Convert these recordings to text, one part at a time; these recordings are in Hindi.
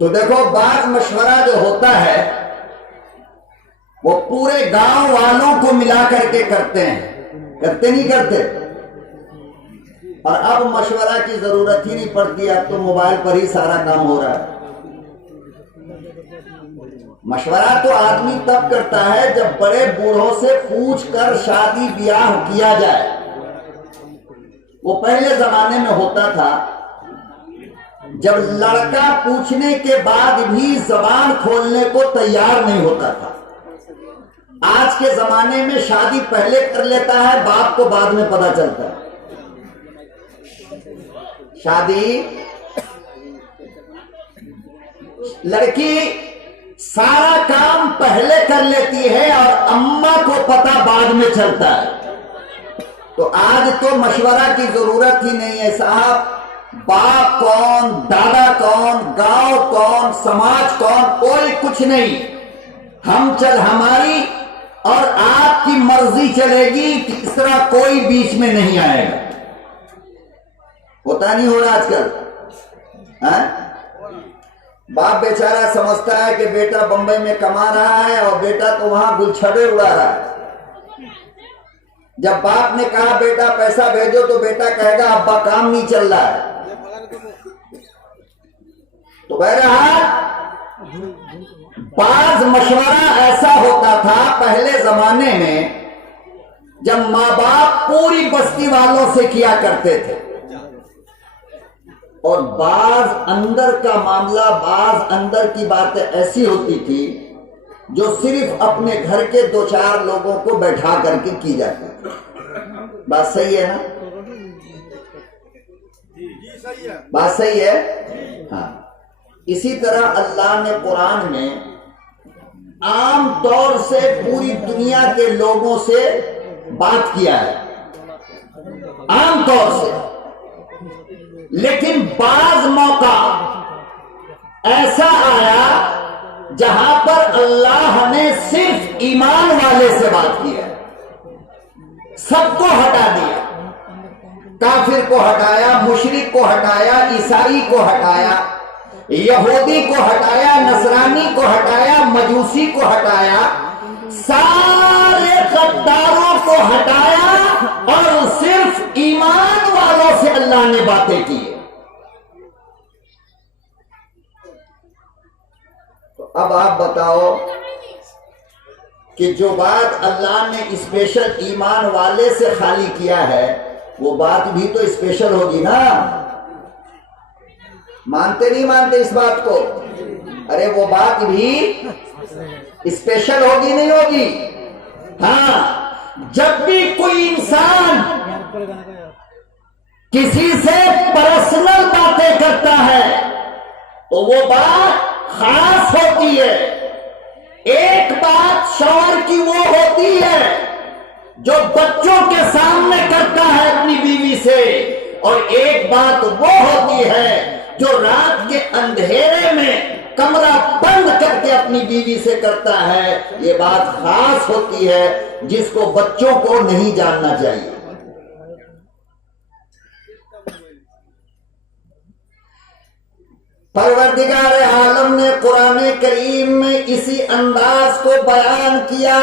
तो देखो, बात मशवरा जो होता है वो पूरे गांव वालों को मिला करके करते हैं, करते नहीं करते। और अब मशवरा की जरूरत ही नहीं पड़ती, अब तो मोबाइल पर ही सारा काम हो रहा है। मशवरा तो आदमी तब करता है जब बड़े बूढ़ों से पूछ कर शादी ब्याह किया जाए। वो पहले जमाने में होता था जब लड़का पूछने के बाद भी जबान खोलने को तैयार नहीं होता था। आज के जमाने में शादी पहले कर लेता है, बाप को बाद में पता चलता है। शादी, लड़की सारा काम पहले कर लेती है और अम्मा को पता बाद में चलता है। तो आज तो मशवरा की जरूरत ही नहीं है साहब। बाप कौन, दादा कौन, गांव कौन, समाज कौन, कोई कुछ नहीं। हमारी और आपकी मर्जी चलेगी, तीसरा कोई बीच में नहीं आएगा। होता नहीं हो रहा आजकल है? बाप बेचारा समझता है कि बेटा बंबई में कमा रहा है और बेटा तो वहां गुलछड़े उड़ा रहा है। जब बाप ने कहा बेटा पैसा भेजो तो बेटा कहेगा अब्बा काम नहीं चल रहा है। तो बहरहाल बाज मशवरा ऐसा होता था पहले जमाने में, जब माँ बाप पूरी बस्ती वालों से किया करते थे। और बाज अंदर का मामला, बाज अंदर की बातें ऐसी होती थी जो सिर्फ अपने घर के 2-4 लोगों को बैठा करके की जाती थी। बात सही है ना? बात सही है। हाँ, इसी तरह अल्लाह ने कुरान में आम तौर से पूरी दुनिया के लोगों से बात किया है, आम तौर से। लेकिन बाज मौका ऐसा आया जहां पर अल्लाह ने सिर्फ ईमान वाले से बात की है, सबको हटा दिया। काफिर को हटाया, मुशरिक को हटाया, ईसाई को हटाया, यहूदी को हटाया, नसरानी को हटाया, मजूसी को हटाया, सारे गद्दारों को हटाया और सिर्फ ईमान वालों से अल्लाह ने बातें की। तो अब आप बताओ कि जो बात अल्लाह ने स्पेशल ईमान वाले से खाली किया है, वो बात भी तो स्पेशल होगी ना? मानते नहीं मानते इस बात को? अरे वो बात भी स्पेशल होगी नहीं होगी? हाँ, जब भी कोई इंसान किसी से पर्सनल बातें करता है तो वो बात खास होती है। एक बात शौहर की वो होती है जो बच्चों के सामने करता है अपनी बीवी से, और एक बात वो होती है जो रात के अंधेरे में कमरा बंद करके अपनी बीवी से करता है। ये बात खास होती है जिसको बच्चों को नहीं जानना चाहिए। परवरदिगार आलम ने कुरान करीम में इसी अंदाज को बयान किया,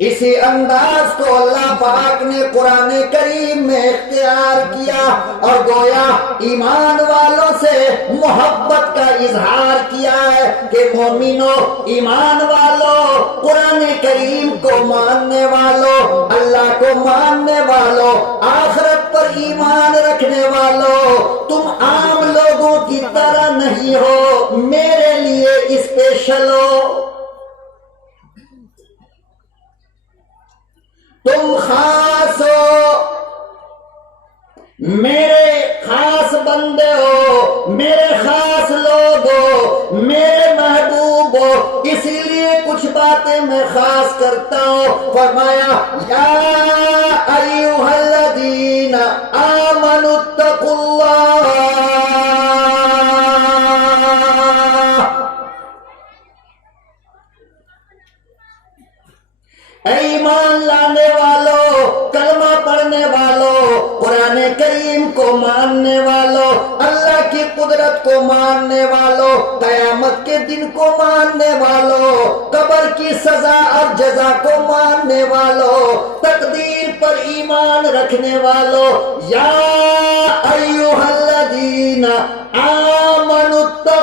इसी अंदाज को अल्लाह पाक ने कुरान करीम में इख्तियार किया और गोया ईमान वालों से मोहब्बत का इजहार किया है कि मोमिनो, ईमान वालों, कुरान करीम को मानने वालों, अल्लाह को मानने वालों, आखिरत पर ईमान रखने वालों, तुम आम लोगों की तरह नहीं हो, मेरे लिए स्पेशल हो, तुम खास हो, मेरे खास बंदे हो, मेरे खास लोग हो, मेरे महबूब हो, इसीलिए कुछ बातें मैं खास करता हूं। फरमाया या अय्युहल्लज़ीना आमनुत्तकुल्लाह, ईमान लाने वालों, कलमा पढ़ने वालों, कुरान करीम को मानने वालों, अल्लाह की कुदरत को मानने वालों, कयामत के दिन को मानने वालों, कब्र की सजा और जजा को मानने वालों, तकदीर पर ईमान रखने वालों, या अय्युहल्लज़ीना आमनुत्तकुल्लाह।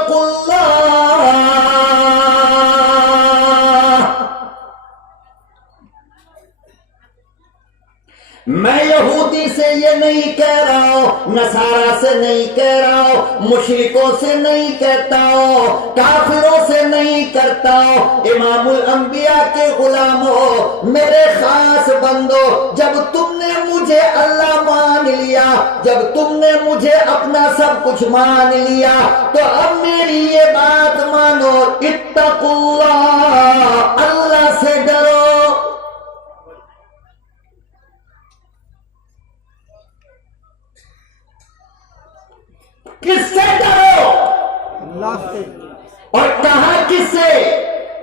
मैं यहूदी से ये नहीं कह रहा हूं, नसारा से नहीं कह रहा हूं, मुशरिकों से नहीं कहता हूं, काफिरों से नहीं करता हूं। इमामुल अंबिया के गुलामों, मेरे खास बंदो, जब तुमने मुझे अल्लाह मान लिया, जब तुमने मुझे अपना सब कुछ मान लिया, तो अब मेरी ये बात मानो, इत्तकुल्लाह, अल्लाह से डरो। किससे डरो? अल्लाह से। और कहा किससे?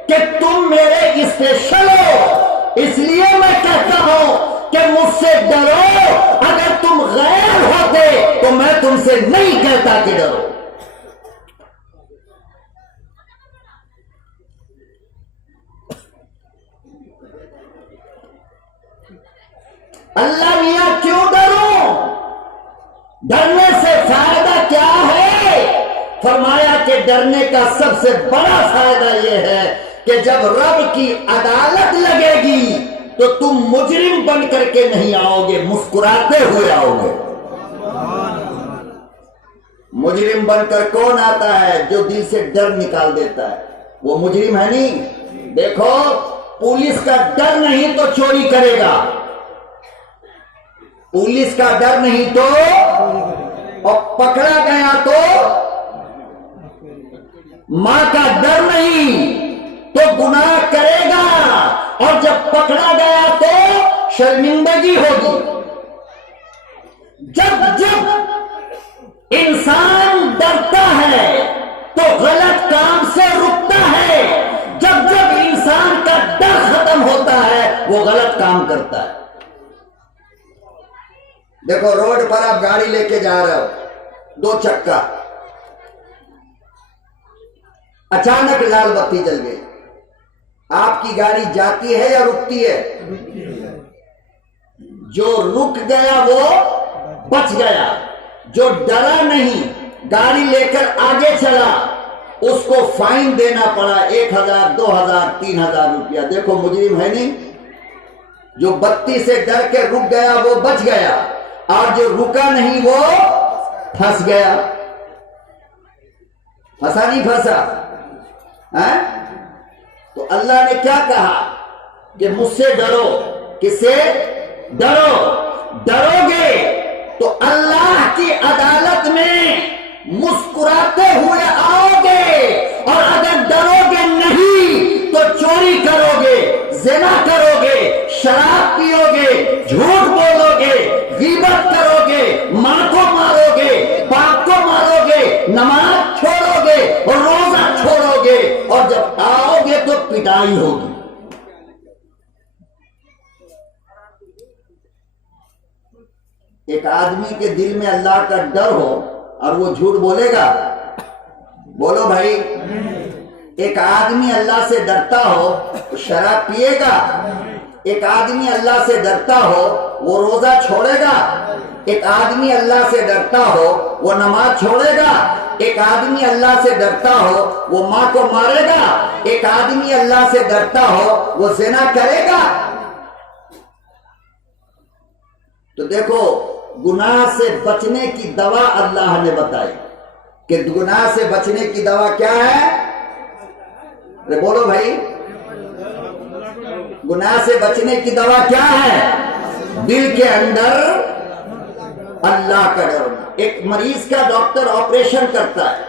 कि तुम मेरे स्पेशल हो, इसलिए मैं कहता हूं कि मुझसे डरो। अगर तुम गैर होते तो मैं तुमसे नहीं कहता कि डरो। अल्लाह मियां क्यों डरो? डरने से फायदा क्या है? फरमाया कि डरने का सबसे बड़ा फायदा यह है कि जब रब की अदालत लगेगी तो तुम मुजरिम बन करके नहीं आओगे, मुस्कुराते हुए आओगे। मुजरिम बनकर कौन आता है? जो दिल से डर निकाल देता है, वो मुजरिम है नहीं। देखो, पुलिस का डर नहीं तो चोरी करेगा, पुलिस का डर नहीं तो, और पकड़ा गया तो, मां का डर नहीं तो गुनाह करेगा, और जब पकड़ा गया तो शर्मिंदगी होगी। जब जब इंसान डरता है तो गलत काम से रुकता है, जब जब इंसान का डर खत्म होता है वो गलत काम करता है। देखो, रोड पर आप गाड़ी लेके जा रहे हो, दो चक्का, अचानक लाल बत्ती जल गई, आपकी गाड़ी जाती है या रुकती है? जो रुक गया वो बच गया, जो डरा नहीं गाड़ी लेकर आगे चला उसको फाइन देना पड़ा 1000, 2000, 3000 रुपया। देखो, मुजरिम है नहीं। जो बत्ती से डर के रुक गया वो बच गया, और जो रुका नहीं वो फंस गया। फंसा नहीं फंसा है? तो अल्लाह ने क्या कहा कि मुझसे डरो। किससे डरो? डरोगे तो अल्लाह की अदालत में मुस्कुराते हुए आओगे, और अगर डरोगे नहीं तो चोरी करोगे, ज़िना करोगे, शराब पियोगे, झूठ बोलोगे, गीबत करोगे, मां को मारोगे, बाप को मारोगे, नमाज छोड़ोगे और रोजा छोड़ोगे, और जब आओगे तो पिटाई होगी। एक आदमी के दिल में अल्लाह का डर हो और वो झूठ बोलेगा? बोलो भाई। एक आदमी अल्लाह से डरता हो तो शराब पिएगा? एक आदमी अल्लाह से डरता हो वो रोजा छोड़ेगा? एक आदमी अल्लाह से डरता हो वो नमाज छोड़ेगा? एक आदमी अल्लाह से डरता हो वो मां को मारेगा? एक आदमी अल्लाह से डरता हो वो ज़िना करेगा? तो देखो, गुनाह से बचने की दवा अल्लाह ने बताई कि गुनाह से बचने की दवा क्या है? अरे बोलो भाई, गुनाह से बचने की दवा क्या है? दिल के अंदर अल्लाह का डर। एक मरीज का डॉक्टर ऑपरेशन करता है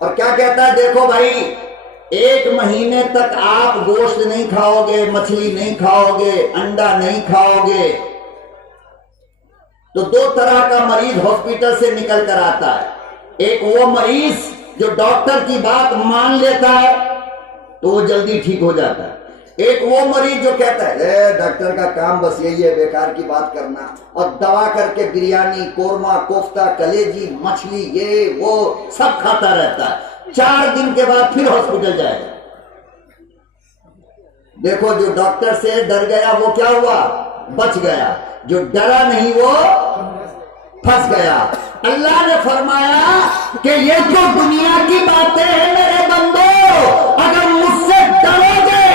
और क्या कहता है? देखो भाई, 1 महीने तक आप गोश्त नहीं खाओगे, मछली नहीं खाओगे, अंडा नहीं खाओगे। तो 2 तरह का मरीज हॉस्पिटल से निकल कर आता है। एक वो मरीज जो डॉक्टर की बात मान लेता है तो वो जल्दी ठीक हो जाता है। एक वो मरीज जो कहता है डॉक्टर का काम बस यही है बेकार की बात करना, और दवा करके बिरयानी, कोरमा, कोफ्ता, कलेजी, मछली, ये वो सब खाता रहता है। 4 दिन के बाद फिर हॉस्पिटल जाएगा। देखो, जो डॉक्टर से डर गया वो क्या हुआ? बच गया। जो डरा नहीं वो फंस गया। अल्लाह ने फरमाया कि ये तो दुनिया की बातें हैं मेरे बंदो, अगर मुझसे डरोगे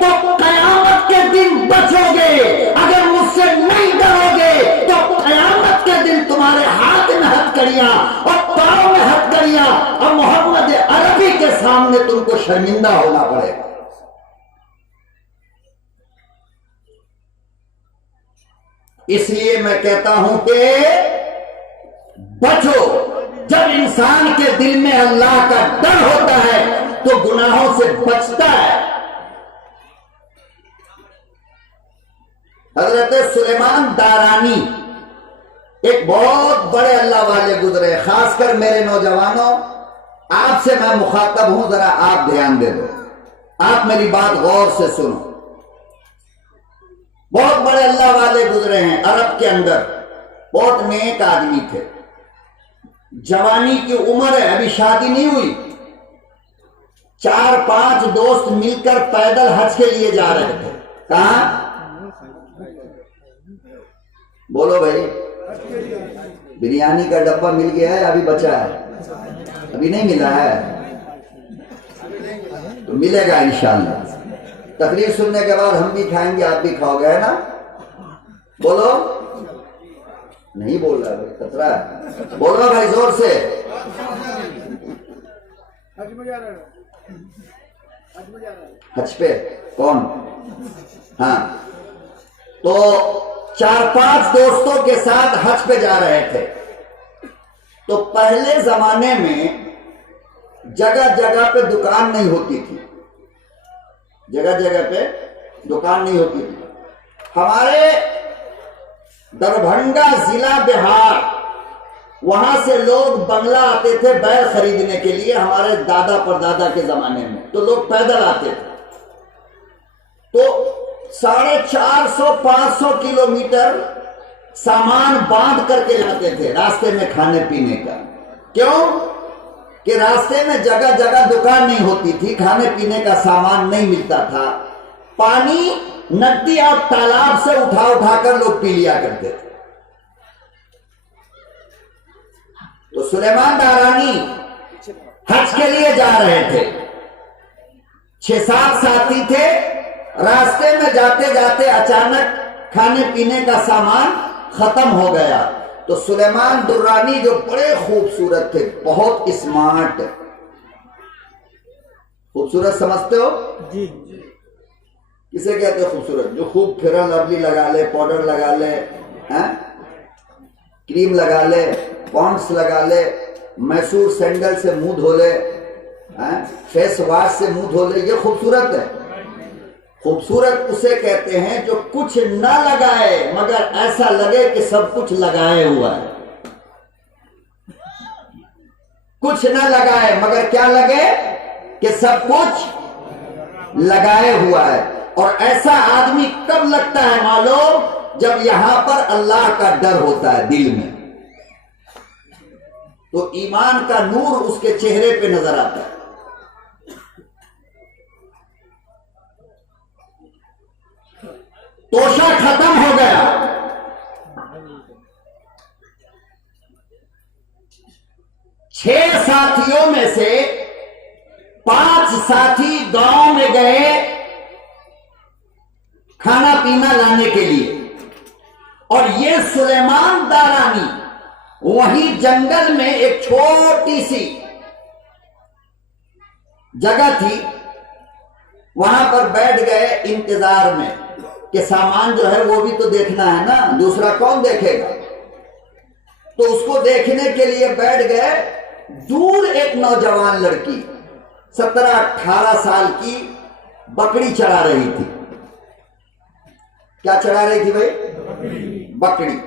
तो कयामत के दिन बचोगे, अगर मुझसे नहीं डरोगे तो कयामत के दिन तुम्हारे हाथ में हथकड़ियां और पांव में हथकड़ियां और मोहम्मद अरबी के सामने तुमको शर्मिंदा होना पड़ेगा। इसलिए मैं कहता हूं कि बचो। जब इंसान के दिल में अल्लाह का डर होता है तो गुनाहों से बचता है। हजरत सुलेमान दारानी एक बहुत बड़े अल्लाह वाले गुजरे। खासकर मेरे नौजवानों, आपसे मैं मुखातब हूं, जरा आप ध्यान दे दो, आप मेरी बात गौर से सुनो। बहुत बड़े अल्लाह वाले गुजरे हैं अरब के अंदर, बहुत नेक आदमी थे। जवानी की उम्र है, अभी शादी नहीं हुई। 4-5 दोस्त मिलकर पैदल हज के लिए जा रहे थे। कहां? बोलो भाई। बिरयानी का डब्बा मिल गया है, अभी बचा है? अभी नहीं मिला है तो मिलेगा इंशाअल्लाह। तकरीर सुनने के बाद हम भी खाएंगे, आप भी खाओगे, है ना? बोलो। नहीं बोल रहा भाई, खतरा है। बोलो भाई जोर से। हज पे कौन? हाँ, तो 4-5 दोस्तों के साथ हज पे जा रहे थे। तो पहले जमाने में जगह जगह पे दुकान नहीं होती थी, जगह जगह पे दुकान नहीं होती थी। हमारे दरभंगा जिला बिहार, वहां से लोग बंगला आते थे बैल खरीदने के लिए। हमारे दादा परदादा के जमाने में तो लोग पैदल आते थे। तो 450-500 किलोमीटर सामान बांध करके लाते थे रास्ते में खाने पीने का। क्यों? कि रास्ते में जगह जगह दुकान नहीं होती थी, खाने पीने का सामान नहीं मिलता था। पानी नदी और तालाब से उठा उठा कर लोग पी लिया करते थे। तो सुलेमान दारानी हज के लिए जा रहे थे। 6-7 साथी थे। रास्ते में जाते जाते अचानक खाने पीने का सामान खत्म हो गया। तो सुलेमान दुर्रानी जो बड़े खूबसूरत थे, बहुत स्मार्ट, खूबसूरत समझते हो जी? किसे कहते हो खूबसूरत? जो खूब फेयर लवली लगा ले, पाउडर लगा ले, क्रीम लगा ले, पॉन्ड्स लगा ले, मैसूर सैंडल से मुंह धो ले, फेस वॉश से मुंह धो ले, ये खूबसूरत है। खूबसूरत उसे कहते हैं जो कुछ न लगाए मगर ऐसा लगे कि सब कुछ लगाए हुआ है। कुछ न लगाए मगर क्या लगे कि सब कुछ लगाए हुआ है। और ऐसा आदमी कब लगता है मालूम? जब यहां पर अल्लाह का डर होता है दिल में, तो ईमान का नूर उसके चेहरे पे नजर आता है। तोशा खत्म हो गया। छह साथियों में से 5 साथी गांव में गए खाना पीना लाने के लिए, और ये सुलेमान दारानी वहीं जंगल में एक छोटी सी जगह थी, वहां पर बैठ गए इंतजार में कि सामान जो है वो भी तो देखना है ना, दूसरा कौन देखेगा। तो उसको देखने के लिए बैठ गए। दूर एक नौजवान लड़की 17-18 साल की बकरी चरा रही थी। क्या चरा रही थी भाई? बकरी।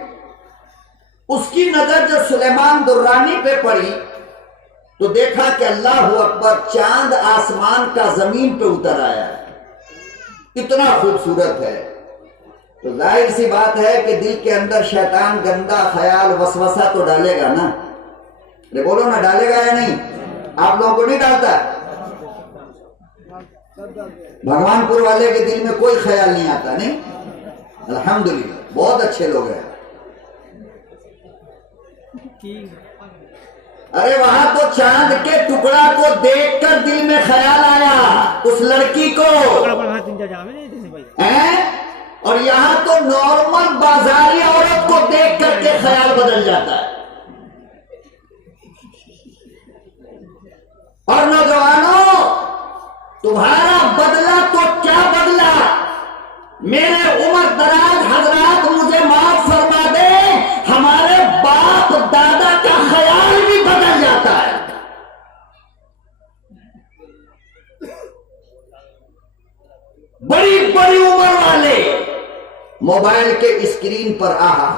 उसकी नजर जब सुलेमान दुर्रानी पे पड़ी तो देखा कि अल्लाह हू अकबर, चांद आसमान का जमीन पे उतर आया है। इतना खूबसूरत है। तो जाहिर सी बात है कि दिल के अंदर शैतान गंदा ख्याल वसवसा तो डालेगा ना। अरे बोलो ना, डालेगा या नहीं? आप लोगों को नहीं डालता? भगवानपुर वाले के दिल में कोई ख्याल नहीं आता? नहीं, अल्हम्दुलिल्लाह, बहुत अच्छे लोग हैं। अरे वहां तो चांद के टुकड़ा को देखकर दिल में ख्याल आया उस लड़की को, और यहाँ तो नॉर्मल बाजारी औरत को देख करके ख्याल बदल जाता है। और नौजवानों, तुम्हारा बदला तो क्या बदला, मेरे उम्र दराज हजरात मुझे माफ फरमा दे, हमारे बाप दादा का ख्याल भी बदल जाता है। बड़ी बड़ी उम्र वाले मोबाइल के स्क्रीन पर आहा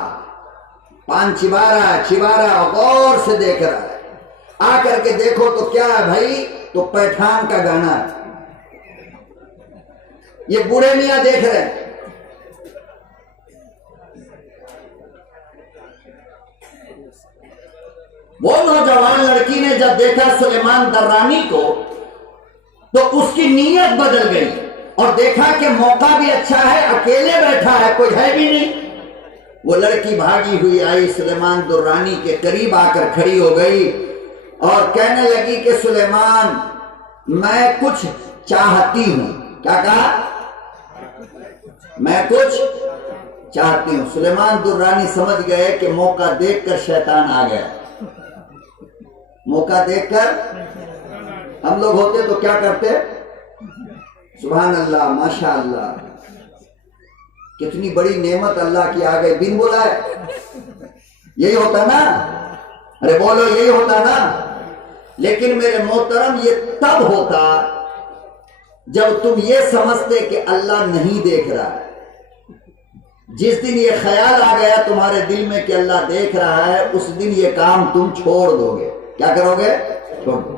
पान चिबारा गौर से देख रहा है। आकर के देखो तो क्या है भाई, तो पैठान का गाना है। ये बूढ़े मियां देख रहे हैं। वो नौजवान लड़की ने जब देखा सुलेमान दर्रानी को तो उसकी नीयत बदल गई और देखा कि मौका भी अच्छा है, अकेले बैठा है, कोई है भी नहीं। वो लड़की भागी हुई आई, सुलेमान दुर्रानी के करीब आकर खड़ी हो गई और कहने लगी कि सुलेमान, मैं कुछ चाहती हूं। क्या कहा? मैं कुछ चाहती हूं। सुलेमान दुर्रानी समझ गए कि मौका देखकर शैतान आ गया। मौका देखकर हम लोग होते तो क्या करते? सुभान अल्लाह, माशा अल्लाह, कितनी बड़ी नेमत अल्लाह की आ गई, बिन बुलाए। यही होता ना? अरे बोलो, यही होता ना? लेकिन मेरे मोहतरम, ये तब होता जब तुम ये समझते कि अल्लाह नहीं देख रहा है। जिस दिन ये ख्याल आ गया तुम्हारे दिल में कि अल्लाह देख रहा है, उस दिन ये काम तुम छोड़ दोगे। क्या करोगे? छोड़ दो।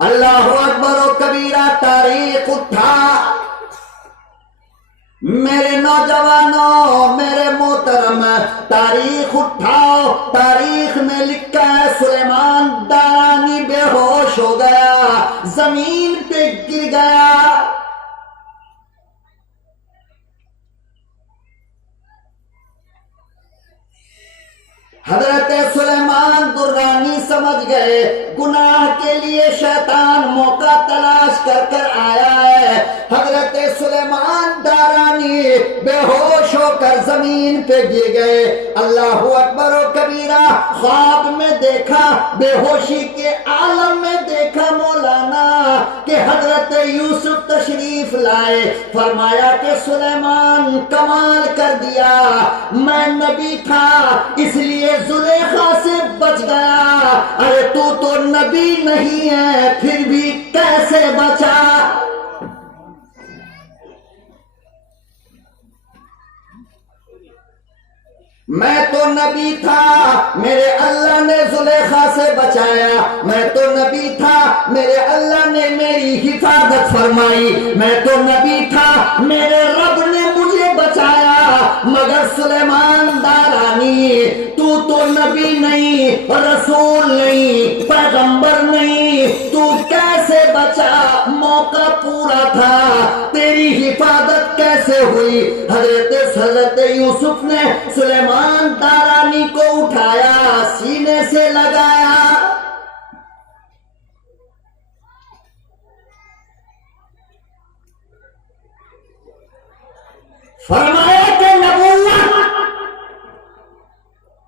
अल्लाह अकबर व कबीरा, तारीख उठा। मेरे नौजवानों, मेरे मोहतरम, तारीख उठाओ। तारीख में लिखा है सुलेमान दारानी बेहोश हो गया, जमीन पे गिर गया। हजरत सुलेमान दुर्रानी समझ गए गुनाह के लिए शैतान मौका तलाश कर कर आया है। हजरत सुलेमान दारानी बेहोश होकर जमीन पे गिर गए। अल्लाह अकबर व कबीरा, ख्वाब में देखा, बेहोशी के आलम में देखा मौलाना कि हजरत यूसुफ तशरीफ लाए। फरमाया कि सुलेमान, कमाल कर दिया, मैं नबी था इसलिए जुलेखा से बच गया। अरे तू तो नबी नहीं है, फिर भी कैसे बचा? मैं तो नबी था, मेरे अल्लाह ने जुलेखा से बचाया। मैं तो नबी था, मेरे अल्लाह ने मेरी हिफाजत फरमाई। मैं तो नबी था, मेरे रब ने मुझे बचाया। मगर सुलेमान दारानी, तू तो नबी नहीं, रसूल नहीं, पैगंबर नहीं, तू कैसे बचा? मौका पूरा था, तेरी हिफाजत कैसे हुई? हजरत यूसुफ ने सुलेमान दारानी को उठाया, सीने से लगाया। फरमाया कि नबूवत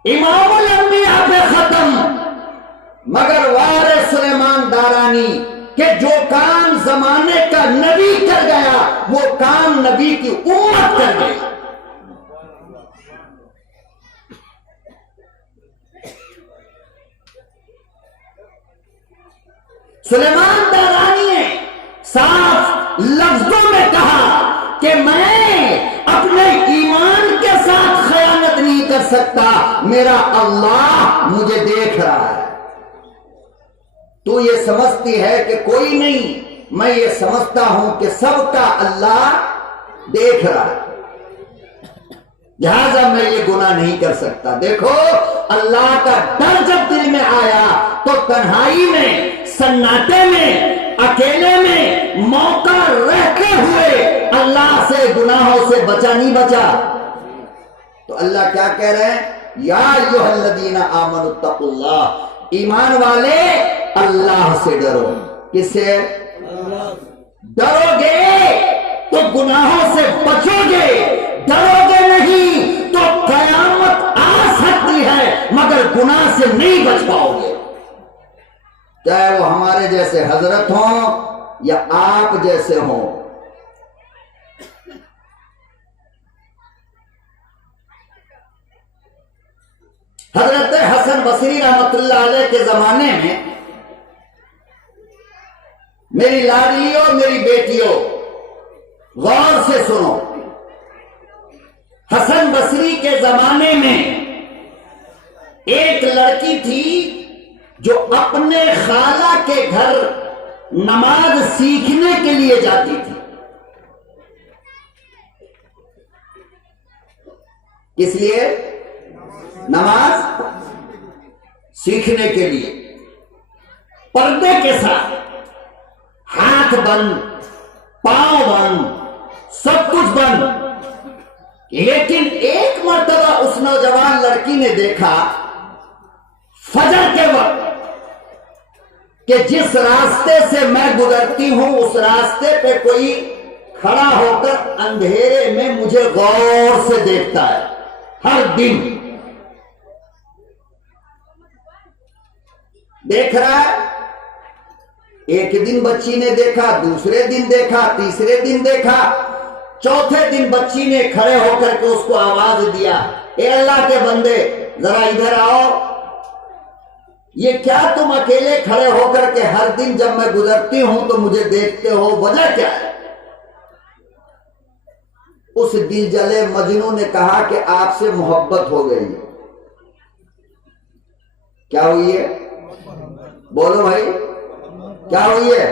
इमामुल अंबिया पे खत्म, मगर वारिस सुलेमान दारानी के जो काम जमाने का नबी कर गया, वो काम नबी की उम्मत कर गई। सुलेमान दारानी ने साफ लफ्जों में कहा कि मैं अपने ईमान के साथ खयानत नहीं कर सकता, मेरा अल्लाह मुझे देख रहा है। तू ये समझती है कि कोई नहीं, मैं ये समझता हूं कि सबका अल्लाह देख रहा है, लिहाजा मैं ये गुनाह नहीं कर सकता। देखो, अल्लाह का डर जब दिल में आया तो तन्हाई में, सन्नाटे में, अकेले में मौका रहते हुए अल्लाह से गुनाहों से बचा नहीं बचा। तो अल्लाह क्या कह रहे हैं? या अय्युहल्लज़ीना आमनुत्तकुल्लाह, ईमान वाले अल्लाह से डरो। किससे डरोगे तो गुनाहों से बचोगे, डरोगे नहीं तो कयामत आ सकती है मगर गुनाह से नहीं बच पाओगे, चाहे वो हमारे जैसे हजरत हों या आप जैसे हों। हजरत हसन बसरी रहमतुल्लाह अलैह के जमाने में, मेरी लाडलियों, मेरी बेटियों, गौर से सुनो, हसन बसरी के जमाने में एक लड़की थी जो अपने खाला के घर नमाज सीखने के लिए जाती थी। किस लिए? नमाज सीखने के लिए, पर्दे के साथ, हाथ बंद, पांव बंद, सब कुछ बंद। लेकिन एक मर्तबा उस नौजवान लड़की ने देखा फजर के वक्त कि जिस रास्ते से मैं गुजरती हूं उस रास्ते पे कोई खड़ा होकर अंधेरे में मुझे गौर से देखता है हर दिन। देख रहा है, एक दिन बच्ची ने देखा, दूसरे दिन देखा, तीसरे दिन देखा, चौथे दिन बच्ची ने खड़े होकर के उसको आवाज दिया, ए अल्लाह के बंदे जरा इधर आओ। ये क्या तुम अकेले खड़े होकर के हर दिन जब मैं गुजरती हूं तो मुझे देखते हो, वजह क्या है? उस दिल जले मजनू ने कहा कि आपसे मोहब्बत हो गई। क्या हुई है? बोलो भाई, क्या हुई है?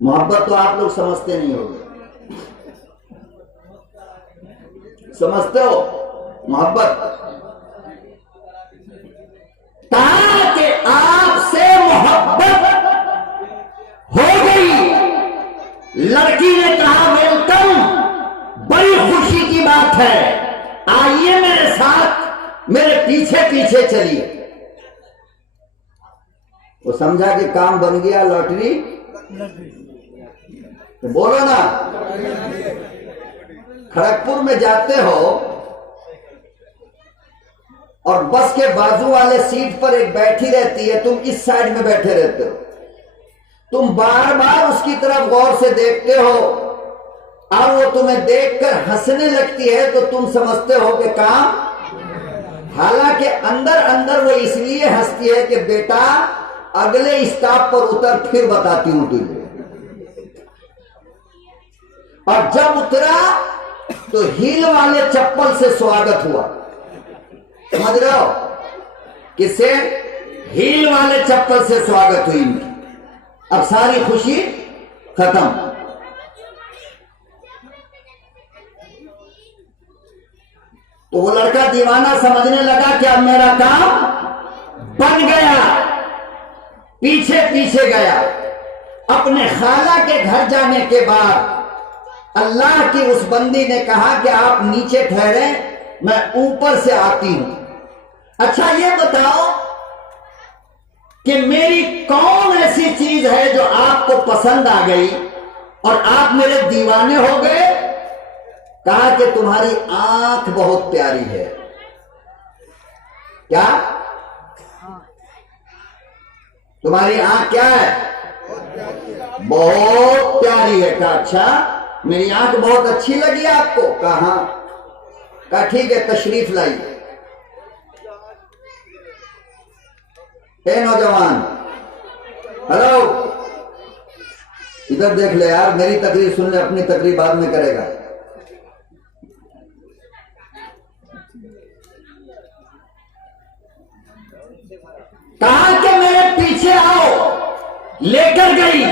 मोहब्बत तो आप लोग समझते नहीं होंगे। समझते हो मोहब्बत? कहा कि आपसे मोहब्बत हो गई। लड़की ने कहा वेलकम, बड़ी खुशी की बात है, आइए मेरे साथ, मेरे पीछे पीछे चलिए। वो समझा कि काम बन गया, लॉटरी तो बोलो ना। खड़गपुर में जाते हो और बस के बाजू वाले सीट पर एक बैठी रहती है, तुम इस साइड में बैठे रहते हो, तुम बार बार उसकी तरफ गौर से देखते हो और वो तुम्हें देखकर हंसने लगती है तो तुम समझते हो कि काम, हालांकि अंदर अंदर वो इसलिए हंसती है कि बेटा अगले स्टॉप पर उतर, फिर बताती हूं तुझे। और जब उतरा तो हील वाले चप्पल से स्वागत हुआ। समझ रहे हो? किससे? हील वाले चप्पल से स्वागत हुई इनकी। अब सारी खुशी खत्म। तो वो लड़का दीवाना समझने लगा कि अब मेरा काम बन गया। पीछे पीछे गया। अपने खाला के घर जाने के बाद अल्लाह की उस बंदी ने कहा कि आप नीचे ठहरे, मैं ऊपर से आती हूं। अच्छा ये बताओ कि मेरी कौन ऐसी चीज है जो आपको पसंद आ गई और आप मेरे दीवाने हो गए? कहा कि तुम्हारी आंख बहुत प्यारी है। क्या? तुम्हारी आंख क्या है? बहुत प्यारी है। कहा अच्छा, मेरी आंख बहुत अच्छी लगी आपको? कहा कहा ठीक है, तशरीफ लाइए। नौजवान, हेलो, इधर देख ले यार, मेरी तकरीर सुन ले, अपनी तकरीर बाद में करेगा। कहा कि मेरे पीछे आओ, लेकर गई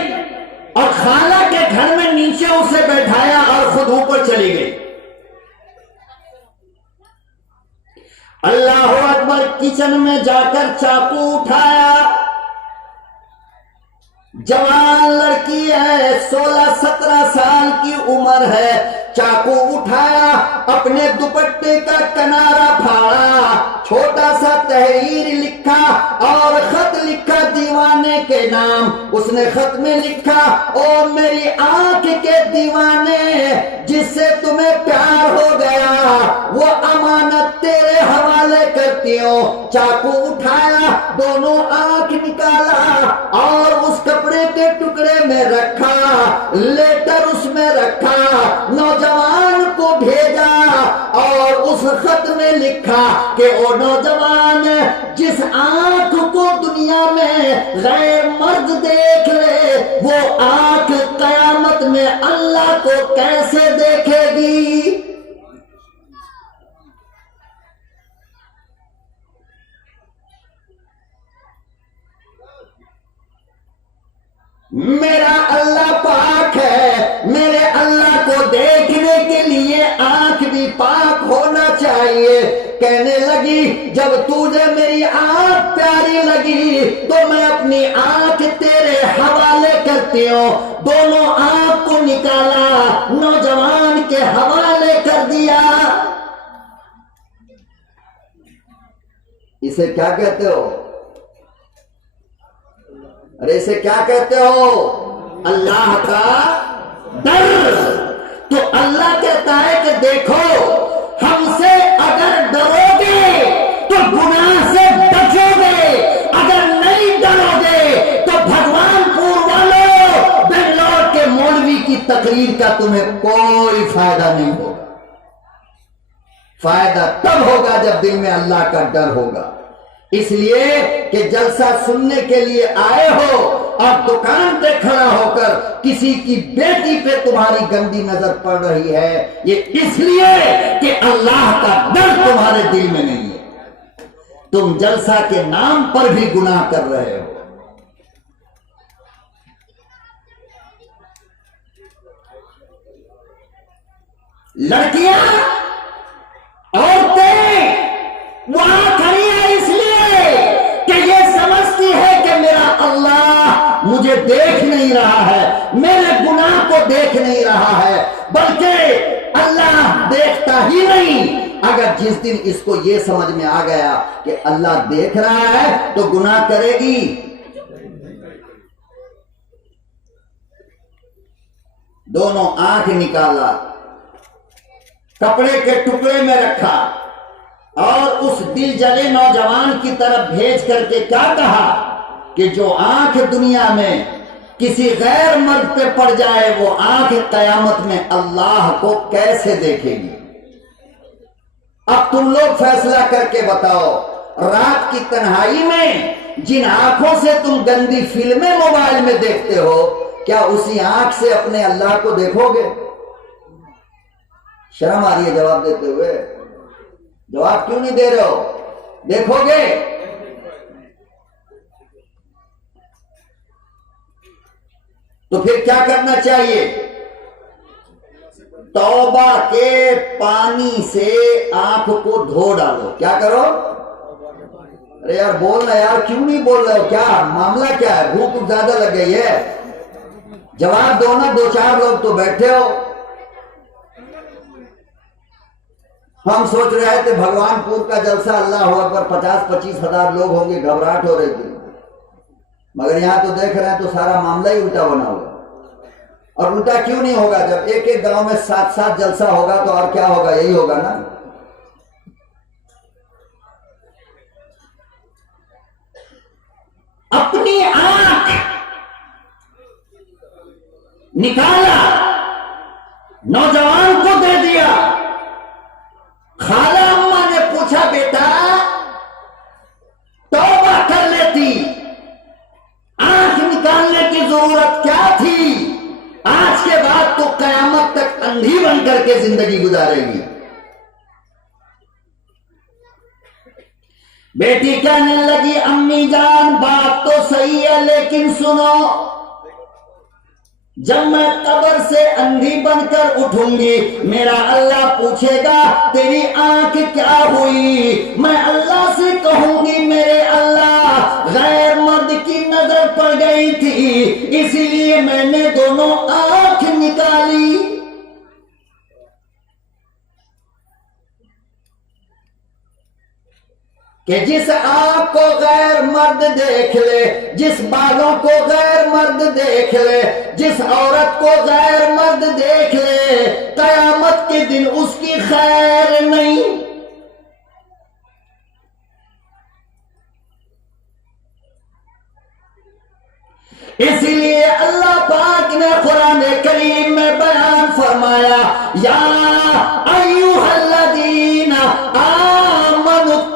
और खाला के घर में नीचे उसे बैठाया और खुद ऊपर चली गई। अल्लाह अकबर, किचन में जाकर चाकू उठाया। जवान लड़की है, 16-17 साल की उम्र है। चाकू उठाया, अपने दुपट्टे का किनारा फाड़ा, छोटा सा तहरीर लिखा और खत लिखा दीवाने के नाम। उसने खत में लिखा, ओ मेरी आंख के दीवाने, जिससे तुम्हें प्यार हो गया वो अमानत तेरे हवाले करती हूं। चाकू उठाया, दोनों आंख निकाला और उस कपड़े के टुकड़े में रखा, लेटर उसमें रखा, नौजवान को भेजा और उस खत में लिखा कि ओ नौजवान, जिस आंख को दुनिया में गैर मर्द देख ले, वो आंख कयामत में अल्लाह को कैसे देखेगी। मेरा अल्लाह पाक है, मेरे अल्लाह को देखने के लिए आंख भी पाक होना चाहिए। कहने लगी, जब तुझे मेरी आंख प्यारी लगी तो मैं अपनी आंख तेरे हवाले करती हूँ। दोनों आंख को निकाला, नौजवान के हवाले कर दिया। इसे क्या कहते हो? अरे इसे क्या कहते हो? अल्लाह का डर। तो अल्लाह कहता है कि देखो, हमसे अगर डरोगे तो गुनाह से बचोगे, अगर नहीं डरोगे तो भगवानपुर वालों, बेंगलोर के मौलवी की तकरीर का तुम्हें कोई फायदा नहीं होगा। फायदा तब होगा जब दिल में अल्लाह का डर होगा। इसलिए कि जलसा सुनने के लिए आए हो और दुकान पे खड़ा होकर किसी की बेटी पे तुम्हारी गंदी नजर पड़ रही है, ये इसलिए कि अल्लाह का डर तुम्हारे दिल में नहीं है। तुम जलसा के नाम पर भी गुनाह कर रहे हो। लड़कियां, औरतें वहां खड़ी है इसलिए कि ये समझती है कि मेरा अल्लाह मुझे देख नहीं रहा है, मेरे गुनाह को देख नहीं रहा है, बल्कि अल्लाह देखता ही नहीं। अगर जिस दिन इसको ये समझ में आ गया कि अल्लाह देख रहा है तो गुनाह करेगी। दोनों आंख निकाला, कपड़े के टुकड़े में रखा और उस दिल जले नौजवान की तरफ भेज करके क्या कहा कि जो आंख दुनिया में किसी गैर मर्द पे पड़ जाए, वो आंख कयामत में अल्लाह को कैसे देखेगी। अब तुम लोग फैसला करके बताओ, रात की तन्हाई में जिन आंखों से तुम गंदी फिल्में मोबाइल में देखते हो, क्या उसी आंख से अपने अल्लाह को देखोगे? शर्म आ रही है जवाब देते हुए। जवाब क्यों नहीं दे रहे हो? देखोगे? तो फिर क्या करना चाहिए? तौबा के पानी से आंख को धो डालो। क्या करो? अरे यार बोलना यार, क्यों नहीं बोल रहे हो? क्या मामला क्या है? भूख ज्यादा लग गई है? जवाब दो ना, 2-4 लोग तो बैठे हो। हम सोच रहे थे भगवानपुर का जलसा अल्लाह अकबर 50-25 हजार लोग होंगे, घबराहट हो रही थी, मगर यहां तो देख रहे हैं तो सारा मामला ही उल्टा बना हुआ। और उल्टा क्यों नहीं होगा? जब एक एक गांव में 7-7 जलसा होगा तो और क्या होगा? यही होगा ना। अपनी आंख निकाला, नौजवान को दे दिया। खाला अम्मा ने पूछा, बेटा तौबा कर लेती, आंख निकालने की जरूरत क्या थी? आज के बाद तो कयामत तक अंधी बन करके जिंदगी गुजारेगी। बेटी कहने लगी अम्मी जान बात तो सही है, लेकिन सुनो, जब मैं कब्र से अंधी बनकर उठूंगी मेरा अल्लाह पूछेगा तेरी आंख क्या हुई? मैं अल्लाह से कहूंगी मेरे अल्लाह गैर मर्द की नजर पड़ गई थी, इसीलिए मैंने दोनों आंख निकाली। कि जिस आंख को गैर मर्द देख ले, जिस बालों को गैर मर्द देख ले, जिस औरत को गैर मर्द देख ले, कयामत के दिन उसकी खैर नहीं। इसीलिए अल्लाह पाक ने कुरान करीम में बयान फरमाया, या अय्युहल्लज़ीना आमनुत्तकुल्लाह,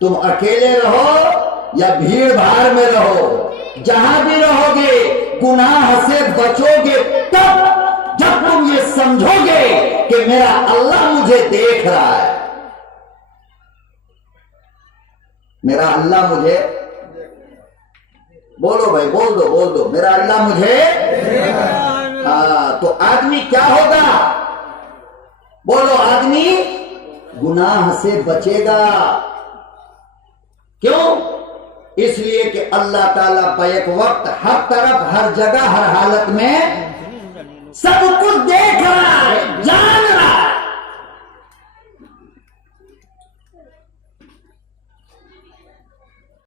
तुम अकेले रहो या भीड़ भाड़ में रहो, जहां भी रहोगे गुनाह से बचोगे तब जब तुम ये समझोगे कि मेरा अल्लाह मुझे देख रहा है, मेरा अल्लाह मुझे, बोलो भाई बोल दो, मेरा अल्लाह मुझे। हाँ, तो आदमी क्या होगा? बोलो, आदमी गुनाह से बचेगा। क्यों? इसलिए कि अल्लाह ताला बैक वक्त हर तरफ हर जगह हर हालत में सब